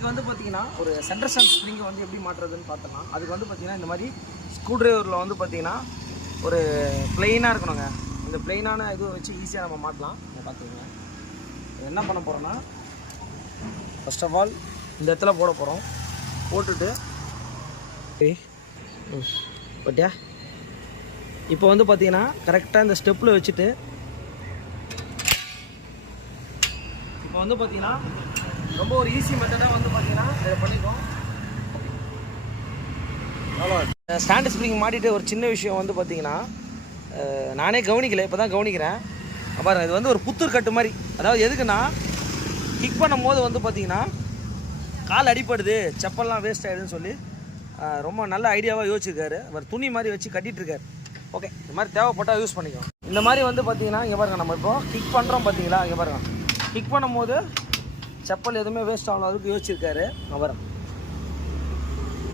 இன்றைக்கி வந்து பார்த்திங்கன்னா ஒரு சென்டர் ஸ்ப்ரிங்கை வந்து எப்படி மாட்டுறதுன்னு பார்த்தோம்னா அதுக்கு வந்து பார்த்திங்கன்னா இந்த மாதிரி ஸ்க்ரூ ட்ரைவரில் வந்து பார்த்திங்கன்னா ஒரு பிளெயினாக இருக்கணுங்க. இந்த பிளெயினான இதுவை வச்சு ஈஸியாக நம்ம மாட்டலாம். பார்த்துக்கோங்க. என்ன பண்ண போகிறோன்னா ஃபர்ஸ்ட் ஆஃப் ஆல் இந்த இடத்துல போட போகிறோம். போட்டுட்டு பட்டியா இப்போ வந்து பார்த்திங்கன்னா கரெக்டாக இந்த ஸ்டெப்பில் வச்சுட்டு இப்போ வந்து பார்த்திங்கன்னா ரொம்ப ஒரு ஈஸி மெத்தடாக வந்து பார்த்திங்கன்னா இதை பண்ணிக்கோம். அவ்வளோ ஸ்டாண்ட் ஸ்ப்ரிங் மாட்டிட்டு ஒரு சின்ன விஷயம் வந்து பார்த்திங்கன்னா நானே கவனிக்கலை, இப்போ தான் கவனிக்கிறேன். பாருங்கள், இது வந்து ஒரு புத்தூர் கட்டு மாதிரி. அதாவது எதுக்குன்னா கிக் பண்ணும் போது வந்து பார்த்திங்கன்னா கால் அடிப்படுது, செப்பல்லாம் வேஸ்ட் ஆகிடுதுன்னு சொல்லி ரொம்ப நல்ல ஐடியாவாக யோசிச்சிருக்காரு. அவர் துணி மாதிரி வச்சு கட்டிகிட்ருக்காரு. ஓகே, இந்த மாதிரி தேவைப்பட்டால் யூஸ் பண்ணிக்கோங்க. இந்த மாதிரி வந்து பார்த்திங்கன்னா இங்கே பாருங்கள், நம்ம இப்போ கிக் பண்ணுறோம் பார்த்தீங்களா, இங்கே பாருங்கள், கிக் பண்ணும் போது செப்பல் எதுவுமே வேஸ்ட் ஆகணும் அதுக்கு யோசிச்சிருக்காரு அவர்.